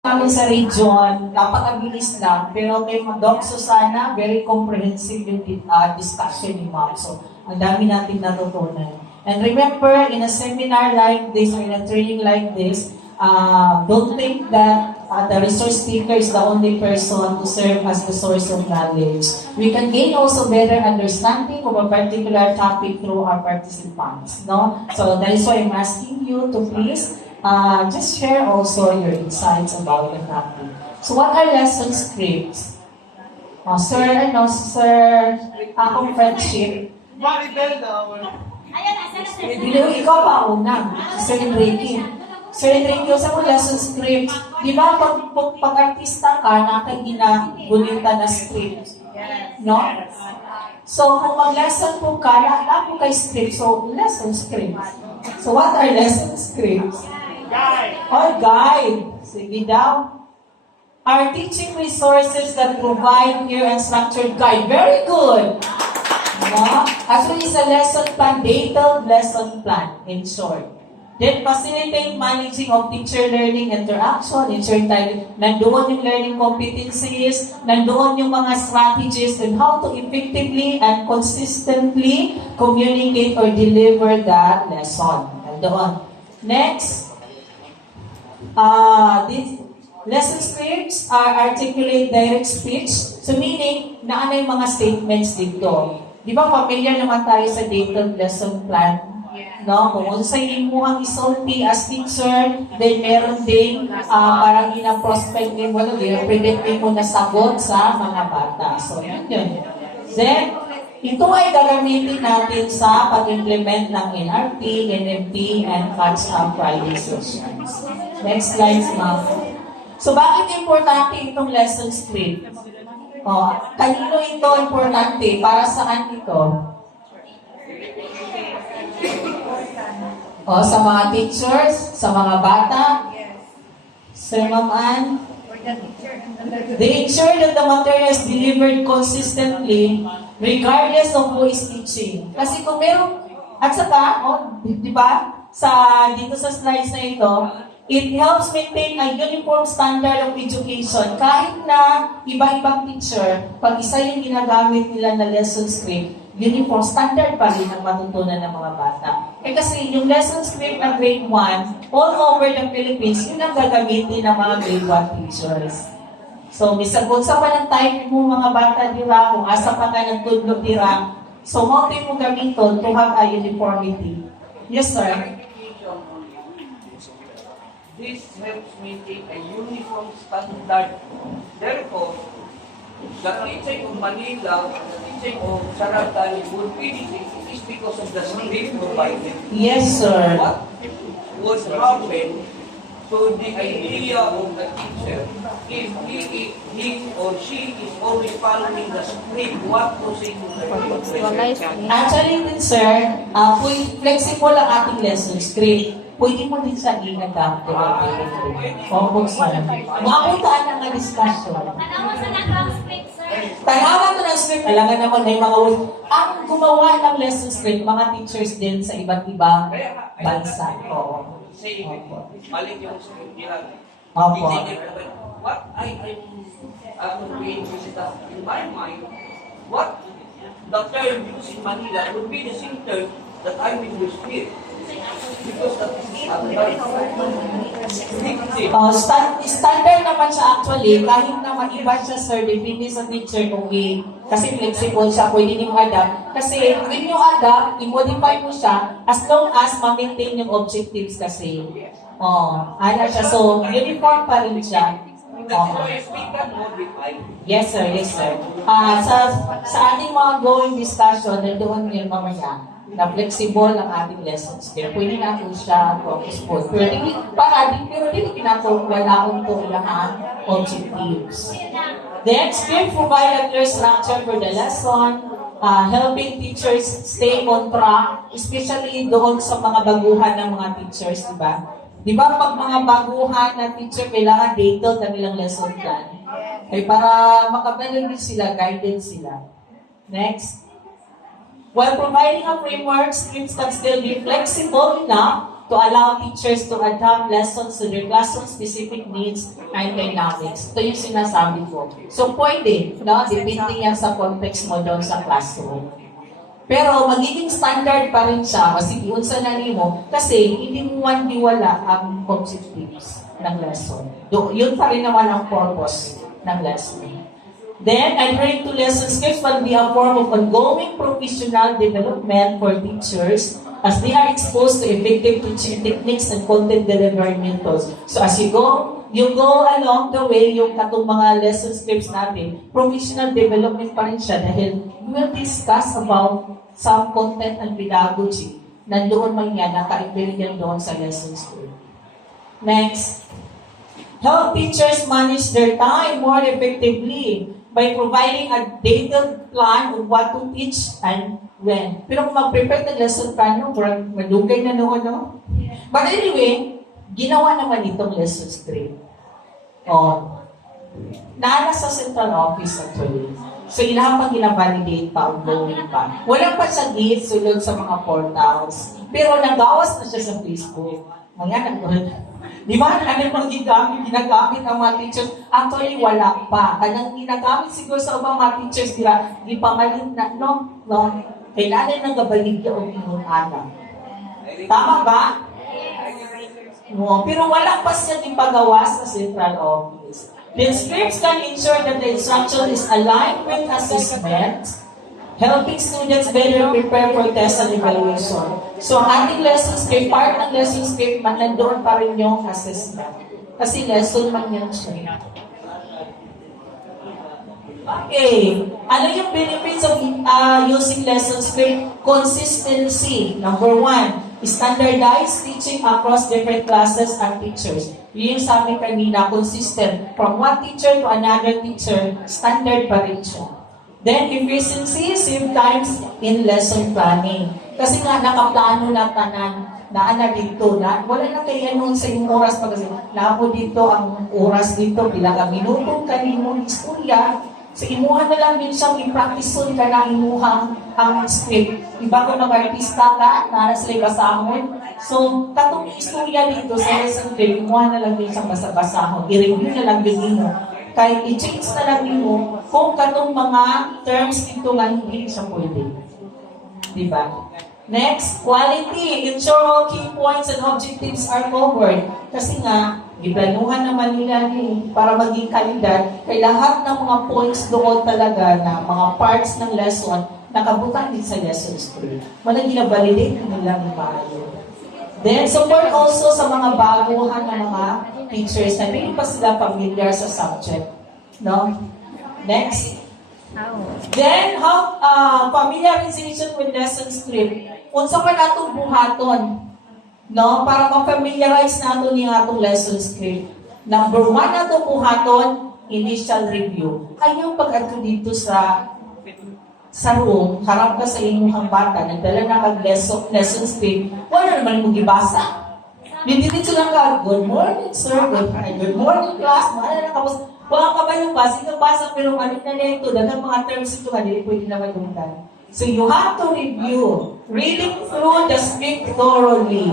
Namin sa region, napakabilis lang, pero kay Doc Susana, very comprehensive yung discussion ni Ma'am. So, ang dami natin natutunan. And remember, in a seminar like this, or in a training like this, don't think that the resource speaker is the only person to serve as the source of knowledge. We can gain also better understanding of a particular topic through our participants. No? So that is why I'm asking you to please just share also your insights about the topic. So what are lesson scripts? Sir, akong friendship. Maribel daw. Ikaw pa una, Sir Enrique. Sir Enrique, sa mo lesson script, di ba pag artista ka, nakaginagunita na script? No? So, kung mag-lesson po ka, na po kay script. So, lesson script. So, what are lesson scripts? Guide. Or guide. Sige daw. Are teaching resources that provide clear and structured guide. Very good. No? Actually, it's a lesson plan, detailed lesson plan, in short. Then, facilitate managing of teacher learning interaction. Ensure tayo, nandoon yung learning competencies, nandoon yung mga strategies and how to effectively and consistently communicate or deliver that lesson. Nandoon. Next, these lesson scripts are articulate direct speech. So, meaning, naano yung mga statements dito. Di ba, familiar naman tayo sa detailed lesson plan? No, kung sa imuhang isulti as teacher, then meron din parang ina-prospect din mo, i-predict din mo na sagot sa mga bata. So, yun. Then, ito ay gagamitin natin sa pag-implement ng NRT, NMT, and catch-up Friday sessions. Next slide, ma'am. So, bakit importante itong lesson script? Kanino ito importante? Para saan ito? Sa mga teachers, sa mga bata. Sir Ma'am Ann? They ensure that the material is delivered consistently regardless of who is teaching. Kasi kung meron, at saka, di ba, dito sa slides na ito, it helps maintain a uniform standard of education. Kahit na iba-ibang teacher, pag isa yung ginagamit nila na lesson script, uniform standard pa rin ang matutunan ng mga bata. Kasi yung lesson script ng grade 1, all over the Philippines, yun ang gagamitin ng mga grade 1 teachers. So, misagot sa pa ng time mo mga bata dira, kung asa pa ka ng tudlo dira, so mo mo gamiton to have a uniformity. Yes, sir? This helps maintain a uniform standard. Therefore, the teaching of Manila, the teaching of Saragtani would be the same. It is because of the script provided. Yes, sir. What would happen to the idea of the teacher if he or she is always following the script? What procedure? Actually, din, sir, flexible ang ating lesson script. Pwede mo din sa i-adapt. Opo, sir. Mapuntaan na nga discussion. Tanawa sa nakang script, sir. Tanawa ko ng script. Alangan naman ay mga ang gumawa ng lesson script, mga teachers din sa iba't ibang bansa. Oo. Say, mali yung script nila. Opo. What I'm going to say that in my mind, what the term used in Manila would be the same term that I will use here. Because that is standard naman siya actually, kahit na maiba siya, sir, depende sa teacher kung kasi flexible siya, pwede niyo adapt. Kasi when you adapt, i-modify mo siya as long as ma-maintain yung objectives kasi. Ano siya, so uniform pa rin siya. Yes, sir, yes, sir. Sa ating mga going discussion, nandoon yun mamaya, na flexible ang ating lessons. Kaya pwede natin siya focus po. Pero hindi pinatong wala akong tulang objectives. The script provide a clear structure for the lesson, helping teachers stay on track, especially doon sa mga baguhan ng mga teachers, di ba? Di ba pag mga baguhan na teacher, kailangan detailed na nilang lesson plan? Ay para makabalagin sila, guided sila. Next. While providing a framework, scripts can still be flexible enough to allow teachers to adapt lessons to their classroom-specific needs and dynamics. Ito yung sinasabi ko. So, pwede, no? Depende yan sa context mo doon sa classroom. Pero, magiging standard pa rin siya, kasi yun sa mo, kasi hindi mo wala ang objectives ng lesson. Yun pa rin naman ang purpose ng lesson. Then, adhering to lesson scripts will be a form of ongoing professional development for teachers as they are exposed to effective teaching techniques and content delivery methods. So as you go along the way, yung katong mga lesson scripts natin, professional development pa rin siya dahil we will discuss about some content and pedagogy. Nandoon man yan, naka-embed yan doon sa lesson script. Next, help teachers manage their time more effectively by providing a detailed plan of what to teach and when. Pero kung mag-prepare ng lesson plan, madugay na noon, no? But anyway, ginawa naman itong lesson script. Naala sa central office actually. So, ilang pang gina-validate pa, ongoing pa. Walang pa siya sulod sa mga portals. Pero nagawas na siya sa Facebook. Mga di ba? Ano pang ginagamit ang mga teachers? Actually, wala pa. Kanang ginagamit siguro sa ibang mga teachers, di pamalit na, no? Kailangan ng gabaligya o pinunana. Tama ba? No, pero wala pa siya ipagawa sa central office. The scripts can ensure that the instruction is aligned with assessment, helping students better prepare for test and evaluation. So, ang ating lesson script, part ng lesson script, nandoon pa rin yung assessment. Kasi lesson man yan siya. Okay. Ano yung benefits of using lesson script? Consistency. Number 1, standardized teaching across different classes and teachers. Yun yung sabi kanina, consistent. From one teacher to another teacher, standard pa rin siya. Then, efficiency, save times in lesson planning. Kasi nga, nakaplano na tanan, na dito, wala na kaya nung sa inyong oras pa kasi, napo dito ang oras dito, pila ka minutong kalimong istorya, sa imuha na lang din siyang i-practice ka na imuhang ang script. Iba kung mag-artista ka, nara sila basahon. So, katong istorya dito sa lesson script, imuha na lang din siyang basa-basahon. I-review na lang din mo. Kahit i-change na lang din mo kung katong mga terms dito nga hindi siya pwede. Diba? Next, quality. Ensure all key points and objectives are covered. Kasi nga, giplanuhan naman nila para maging kalidad, kay lahat ng mga points doon talaga na mga parts ng lesson, nakabutan din sa lesson script. Wala gina-validate nila ng maayo. Then, support also sa mga baguhan ng mga teachers na hindi pa sila familiar sa subject. No? Next. Then, how familiarization with lesson script. Unsa pa natong buhaton, no? Para ma-familiarize nato ni atong lesson script. Number 1 natong buhaton, initial review. Ayaw pag-ato dito sa room, harap ka sa inyong bata, nagdala na kag-lesson script, wala naman mo gibasa. Hindi lang ka, good morning sir, good morning class, mahala na kapos. Wala ka ba yung basa? Ikaw basa, pero malit na nito, dagang mga terms ito nga, hindi pwede naman dumdan. So you have to review, reading through the script thoroughly.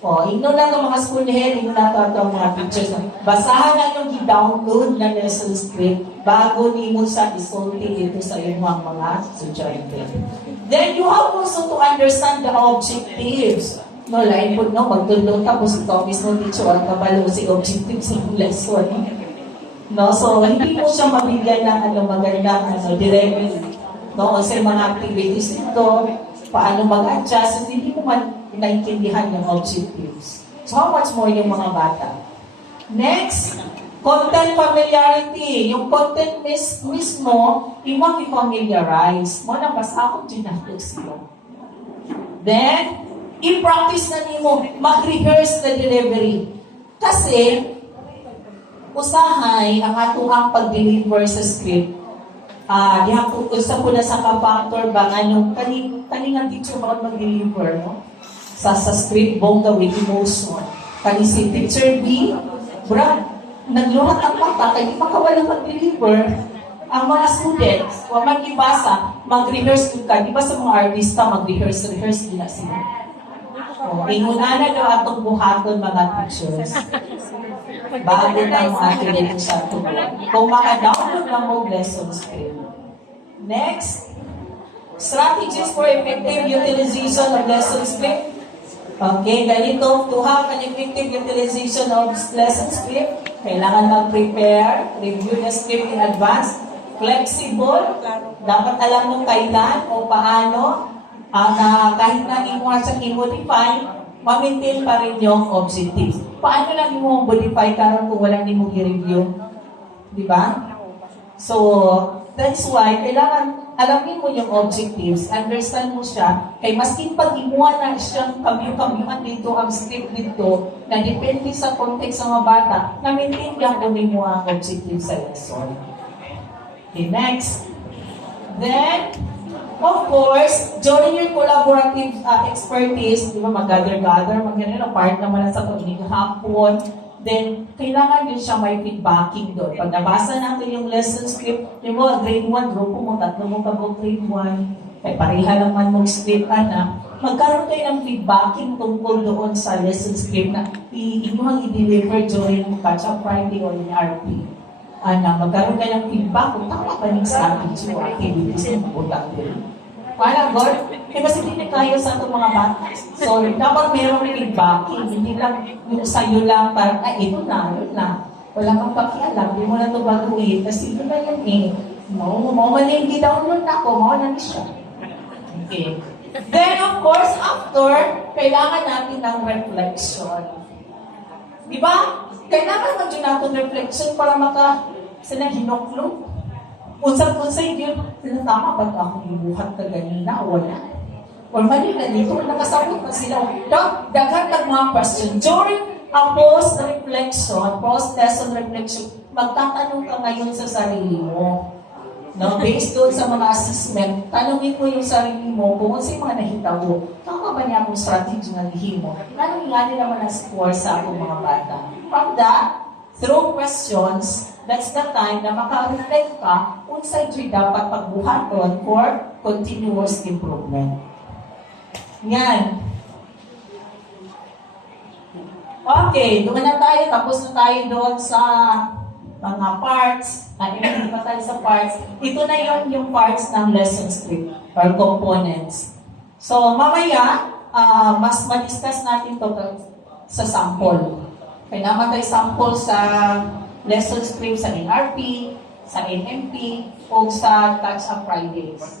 Igno lang ang mga school head, igno na ito ang mga teachers. Basahan na yung i-download na lesson script bago ni mo sa isulti dito sa iyong mga estudyante. Then you have also to understand the objectives. No, lain po, no, magtulong tapos ikaw mismo teacher, ang kabalo si objectives ng lesson. No, so hindi mo siya mabigyan ng magandang directly. No, kasi mga activities dito, paano mag-adjust, hindi mo naintindihan yung objectives. So how much more yung mga bata? Next, content familiarity. Yung content mismo, imong i-familiarize. Mo na basta ako ginagawa sila. Then, i-practice na nimo, mag-rehearse na delivery. Kasi, usahay ang atuang pag-deliver sa script. Usa po na sa ka-factor ba nga kaningang teacher ba mag-deliver, no? Sa script bongga with emotion. Kani si teacher B, nagluhat ang bata, kaya makawalang mag-deliver. Ang mga students, o mag-ibasa, mag-rehearse ka. Di ba sa mga artista, mag-rehearse nila sila. Inguna na daw atong buhaton mga teachers. Bago na ang ating dito sa tuwa. Kung maka-download na mo lesson script. Next, strategies for effective utilization of lesson script. Okay, ganito, to have an effective utilization of lesson script, kailangan mag-prepare, review the script in advance, flexible, dapat alam mo kailan o paano, kahit na imo sa i-modify, ma-maintain pa rin yung objectives. Paano lang mo modify karon kung walang mo i-review? Di ba? So, that's why, kailangan alamin mo yung objectives, understand mo siya, kay maskin pag imuha na siyang kamyo-kamyoan dito ang script dito, na depende sa context ng mga bata, na maintindihan ko mo ang objectives sa lesson. Okay, next. Then, of course, during your collaborative expertise, di ba, mag-gather-gather, mag-ganyan, part naman sa pagiging hapon, then, kailangan yun siya may feedbacking doon. Pag nabasa natin yung lesson script, yung mga grade 1, grupo mo, tatlo mo kabog grade 1, kaya pareha naman mong script, magkaroon kayo ng feedbacking tungkol doon sa lesson script na inyong i-deliver during catch-up Friday or in RP. Magkaroon kayo ng feedback kung tama ba yung strategy o activities na mabulang din. Parang, God, kasi hindi na kaya sa itong mga bata. So, dapat mayroong feedbacking, hindi lang yung sa'yo lang, parang, ito na, yun na. Wala kang pakialam, hindi mo na ito baguhin, kasi ito na yun eh. Mali, hindi download na ako, na siya. Okay. Then, of course, after, kailangan natin ng reflection. Di ba? Kailangan mo dyan natin reflection para sila hinoklong. Unsang-unsay yun, tama ba akong ibuhat ka ganina o wala? Or mali na dito, nakasabot pa sila. Daghan ng mga question. During a post-reflection, post-lesson reflection, magtatanong ka ngayon sa sarili mo. No? Based doon sa mga assessment, tanongin mo yung sarili mo kung ano yung mga nahitabo. Tama ba niya akong strategy na lihin mo? Anong nga nila naman ang score sa akong mga bata? From that, through questions, that's the time na maka-reflect ka kung saan dapat pagbuhaton for continuous improvement. Yan. Okay, doon na tayo. Tapos na tayo doon sa mga parts. Hindi pa tayo sa parts. Ito na yung parts ng lesson script or components. So, mamaya, mas ma-discuss natin to sa sample. Kailangan tayo sample sa lesson script sa NRP, sa NMP, o sa Catch-up Fridays.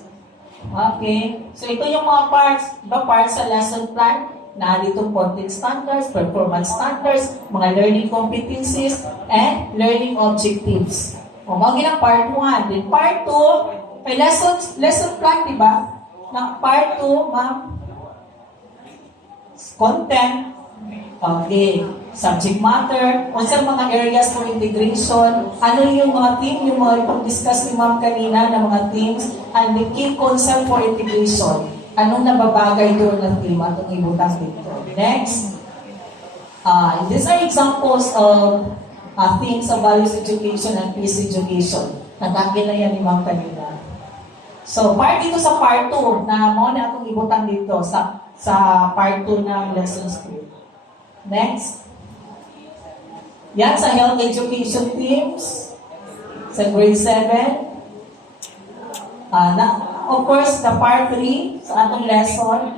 Okay? So, ito yung mga parts. Diba parts sa lesson plan? Narito content standards, performance standards, mga learning competencies, and learning objectives. O, mga part 1. Then, part 2, may lesson plan, diba? Na part 2, ma'am, content, okay, subject matter, kung saan mga areas for integration, ano yung mga team, yung mga ipag-discuss ni ma'am kanina na mga teams, and the key concept for integration. Anong nababagay doon ng team at ang ibutang dito. Next, these are examples of themes of values education and peace education. Nagkakil na yan ni ma'am kanina. So, part dito sa part 2, na mo na itong ibutang dito sa part 2 ng lesson script. Next. Yan sa health education teams sa grade 7. Of course, the part 3 sa atong lesson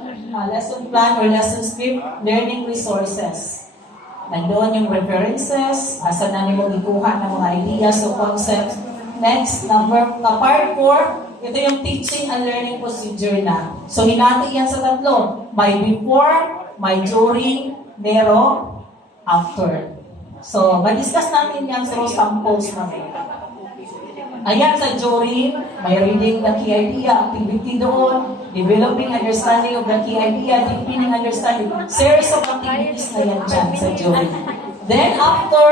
plan or lesson script, learning resources. Nandoon yung references, asa na nimo ikuha ng mga ideas o concepts. Next, part 4, ito yung teaching and learning procedure na. So, hinati yan sa tatlo. May before, may during, pero after. So, ma-discuss natin yan sa samples namin. Ayan sa during, may reading the key idea, activity doon, developing understanding of the key idea, deepening understanding. Series of activities na yan dyan sa during. Then after,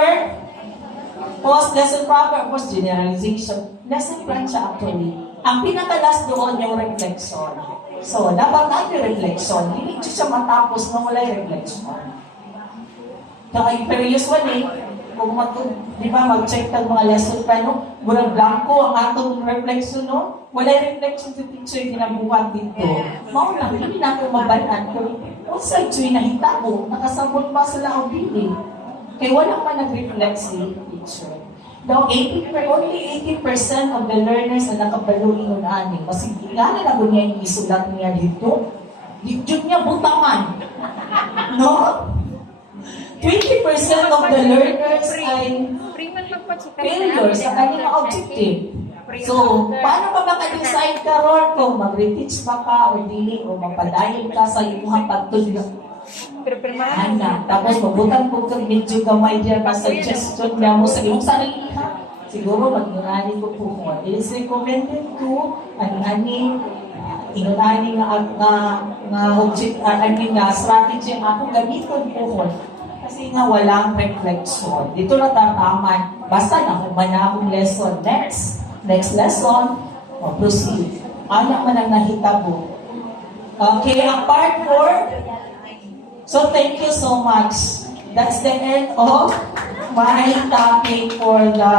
post-lesson proper, post-generalization, lesson plan siya actually. Ang pinakalas doon yung reflection. So, dapat natin reflection. Hindi siya matapos na wala yung reflection. Kaya previous one kung di ba, mag-check ng mga lesson plan, no? Murang blanco ang atong reflection, no? Wala reflection sa teacher ginabuhat dito. Mauna, hindi na ako mabanan kung Kung sa ito'y nahitabo, nakasabot pa sila ang bili. Kaya wala pa nag-reflect si teacher. Now, only 80% of the learners na nakabalo ingon ani. Kasi nga na ako niya yung isulat niya dito. Dito niya butangan. No? 20% of the learners ay failure sa kanyang objective. So, paano ka maka-decide ka ron kung mag-reteach pa ka o dili o mapadayon ka sa iyong pagtudlo? Ana, tapos mabutan po kang medyo gamay diyan pa suggestion niya mo sa iyong sarili ha. Siguro mag-inani ko po kung it is recommended to ani inunani nga object nga strategy ang ako gamiton po ko. Kasi nga walang reflection. Dito na tataman. Basta na human na akong lesson. Next lesson, proceed. Anak man ang nahitabo. Okay, ang part 4. So thank you so much. That's the end of my topic for the